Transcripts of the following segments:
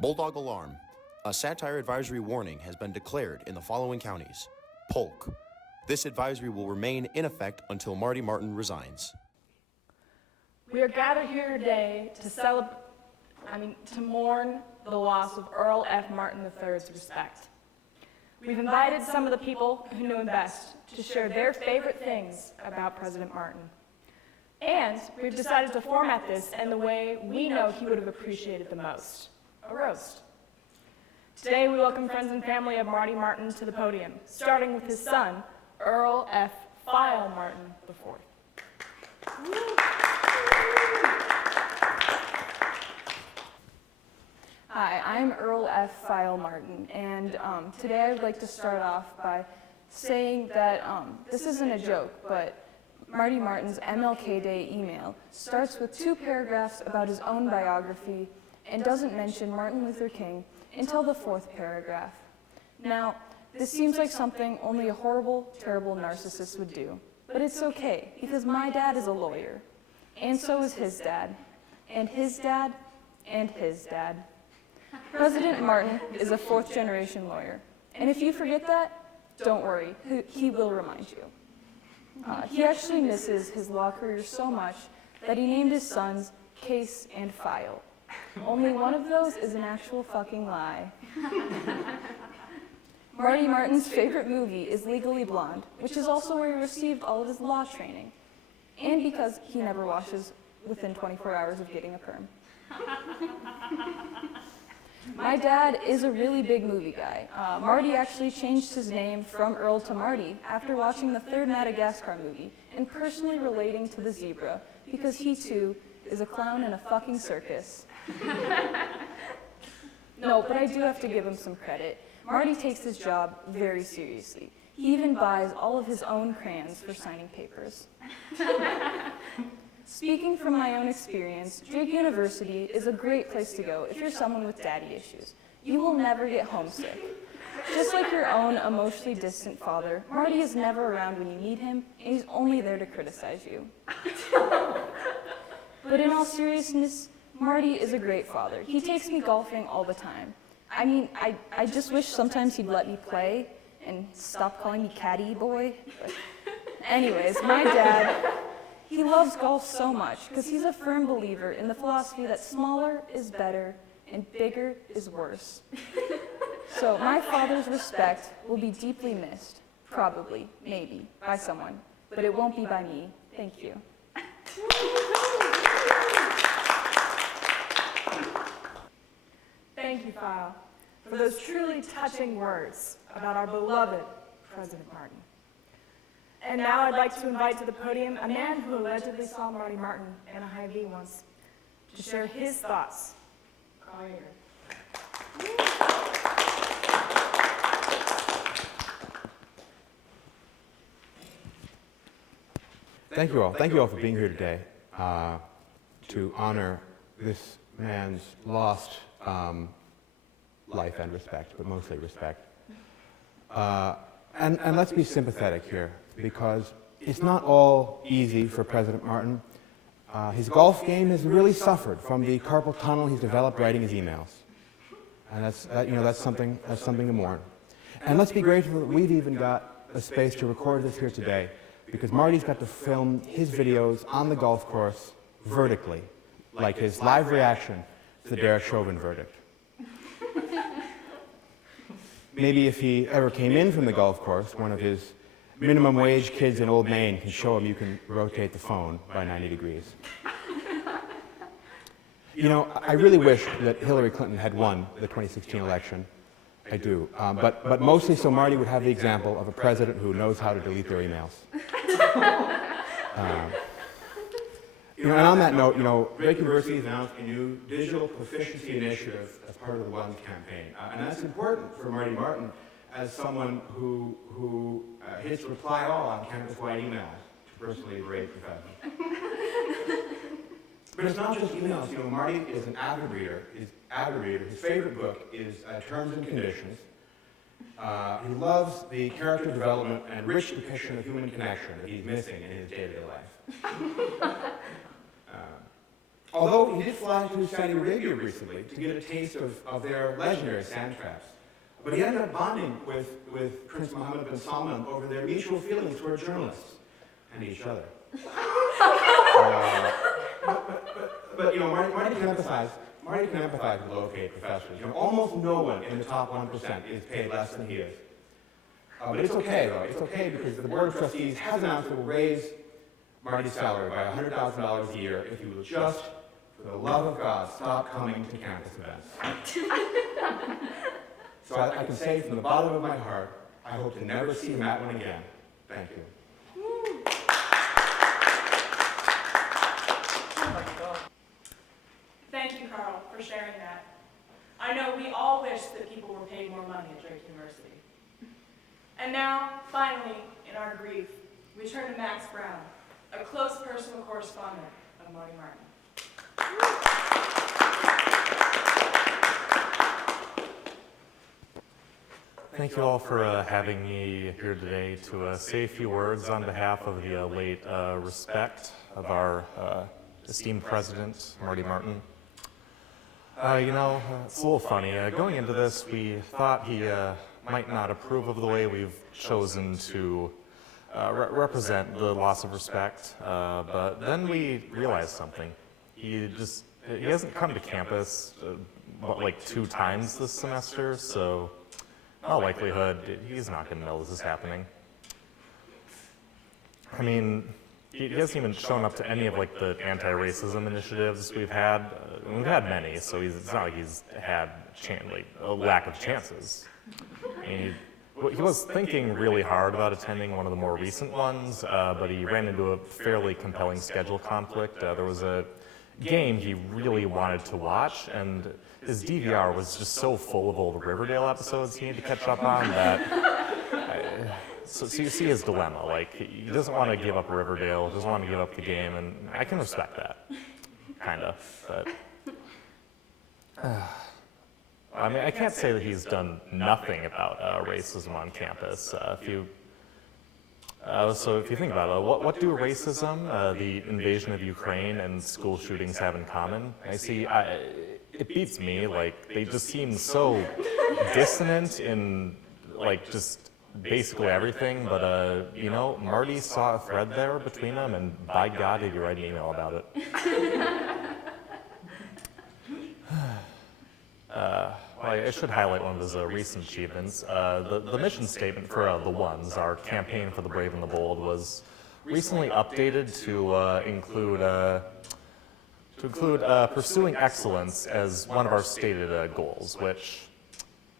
Bulldog alarm. A satire advisory warning has been declared in the following counties. Polk. This advisory will remain in effect until Marty Martin resigns. We are gathered here today to mourn the loss of Earl F. Martin III's respect. We've invited some of the people who knew him best to share their favorite things about President Martin. And we've decided to format this in the way we know he would have appreciated the most, a roast. Today we welcome friends and family of Marty Martin to the podium, starting with his son, Earl F. File Martin IV. Hi, I'm Earl F. File Martin, and today I would like to start off by saying that this isn't a joke, but Marty Martin's MLK Day email starts with 2 paragraphs about his own biography and doesn't mention Martin Luther King until the 4th paragraph. Now, this seems like something only a horrible, terrible narcissist would do, but it's okay, because my dad is a lawyer, and so is his dad, and his dad, and his dad. President Martin is a 4th-generation lawyer, and if you forget that, don't worry, he will remind you. He actually misses his law career so much that he named his sons Case and File. Only one of those is an actual fucking lie. Marty Martin's favorite movie is Legally Blonde, which is also where he received all of his law training, and because he never washes within 24 hours of getting a perm. My dad is a really big movie guy. Marty actually changed his name from Earl to Marty after watching the 3rd Madagascar movie and personally relating to the zebra because he too is a clown in a fucking circus. No, but I do have to give him some credit. Marty takes his job very seriously. He even buys all of his own crayons for signing papers. Speaking from my own experience, Drake University is a great place to go if you're someone with daddy issues. You will never get homesick. Just like your own emotionally distant father, Marty is never around when you need him, and he's only there to criticize you. But in all seriousness, Marty is a great father. He takes me golfing all the time. I mean, I just wish sometimes he'd let me play and stop calling me caddy boy. But anyways, my dad, he loves golf so much because he's a firm believer in the philosophy that smaller is better and bigger is worse. So my father's respect will be deeply missed, probably, maybe, by someone, but it won't be by me. Thank you. Thank you, File, for those truly touching words about our beloved President Martin. And now I'd like to invite to the podium a man who allegedly saw Marty Martin in a Hy-Vee once to share his thoughts. Carl Yeager. Thank you all. Thank you all for being here today to honor this man's lost life and respect, but mostly respect. And let's be sympathetic here, because it's not all easy for President Martin. His golf game has really suffered from the carpal tunnel he's developed writing his emails, and that's something to mourn. And let's be grateful that we've even got a space to record this here today, because Marty's got to film his videos on the golf course vertically, like his live reaction to the Derek Chauvin verdict. Maybe if he ever came in from the golf course, one of his minimum wage kids in Old Main can show him you can rotate the phone by 90 degrees. You know, I really wish that Hillary Clinton had won the 2016 election. I do. But mostly so Marty would have the example of a president who knows how to delete their emails. And on that note, Drake University has announced a new digital proficiency initiative as part of the Wellness campaign. And that's important for Marty Martin as someone who hits reply all on campus-wide emails to personally berate professors. But it's not just emails. Marty is an avid reader. His favorite book is Terms and Conditions. He loves the character development and rich depiction of human connection that he's missing in his day-to-day life. Although he did fly to Saudi Arabia recently to get a taste of their legendary sand traps. But he ended up bonding with Prince Mohammed bin Salman over their mutual feelings toward journalists and each other. But you know, Marty can empathize. Marty can empathize with low-paid professors. You know, almost no one in the top 1% is paid less than he is. But it's okay, though. It's okay because the Board of Trustees has announced it will raise Marty's salary by $100,000 a year if he will just, for the love of God, stop coming to campus events. So I can say from the bottom of my heart, I hope to never see him at one again. Thank you. Thank you, Carl, for sharing that. I know we all wish that people were paid more money at Drake University. And now, finally, in our grief, we turn to Max Brown, a close personal correspondent of Marty Martin. Thank you all for having me here today to say a few words on behalf of the late respect of our esteemed president, Marty Martin. You know, it's a little funny. Going into this, we thought he might not approve of the way we've chosen to represent the loss of respect, but then we realized something. He hasn't come to campus but like 2 times this semester, so in all likelihood, he's not going to know this is happening. I mean, he hasn't even shown up to any of like the anti-racism initiatives we've had. We've had many, so it's not like he's had a lack of chances. I mean, he was thinking really hard about attending one of the more recent ones, but he ran into a fairly compelling schedule conflict. There was a game he really wanted to watch, and his DVR was just so full of old Riverdale episodes he needed to catch up on that. So you see his dilemma. Like, he doesn't want to give up Riverdale, doesn't want to give up the game, and I can respect that, kind of. But I mean, I can't say that he's done nothing about racism on campus. So if you think about it, what do racism, the invasion of Ukraine, and school shootings have in common? It beats me. Like, they just seem so dissonant in, like, just basically everything. But, you know, Marty saw a thread there between them, and by God, did you write an email about it. I should highlight one of his recent achievements. The mission statement for The Ones, our campaign for the brave and the bold, was recently updated to include pursuing excellence as one of our stated goals, which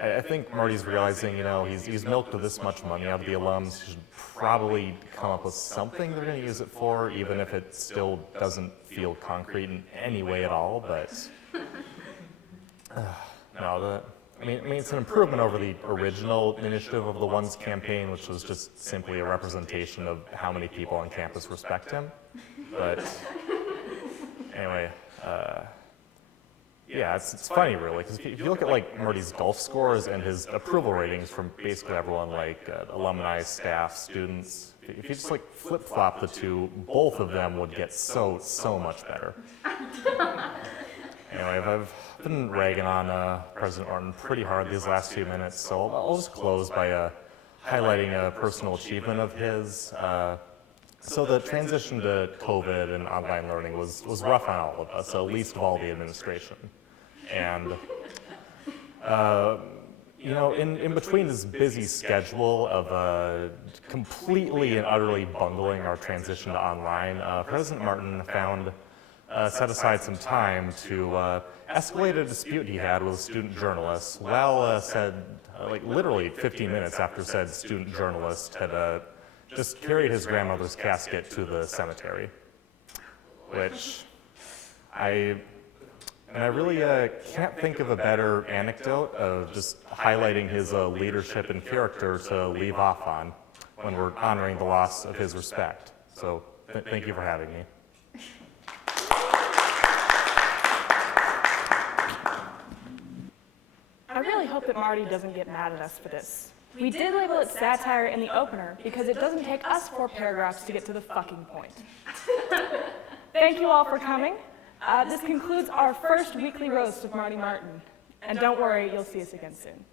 I think Marty's realizing, you know, he's milked this much money out of the alums. He should probably come up with something they're going to use it for, even if it still doesn't feel concrete in any way at all. But no, I mean, it's an improvement over the original initiative of the Ones campaign, which was just simply a representation of how many people on campus respect him. But anyway, yeah, it's funny really, because if you look at like Marty's golf scores and his approval ratings from basically everyone, like alumni, staff, students, if you just like flip-flop the two, both of them would get so much better. Anyway, I've been ragging on President Martin pretty hard these last few minutes, so I'll just close by highlighting a personal achievement of his. So the transition to COVID and online learning was rough on all of us, so least of all the administration. And you know, in between this busy schedule of completely and utterly bungling our transition to online, President Martin set aside some time to escalate a dispute he had with a student journalist. Like literally 15 minutes after said student journalist had just carried his grandmother's casket to the cemetery, which I really can't think of a better anecdote of just highlighting his leadership and character to leave off on when we're honoring the loss of his respect. So thank you for having me. I really hope that Marty doesn't get mad at us for this. We did label it satire in the opener because it doesn't take us 4 paragraphs to get to the fucking point. Thank you all for coming. This concludes our first weekly roast of Marty Martin. And don't worry, you'll see us again soon.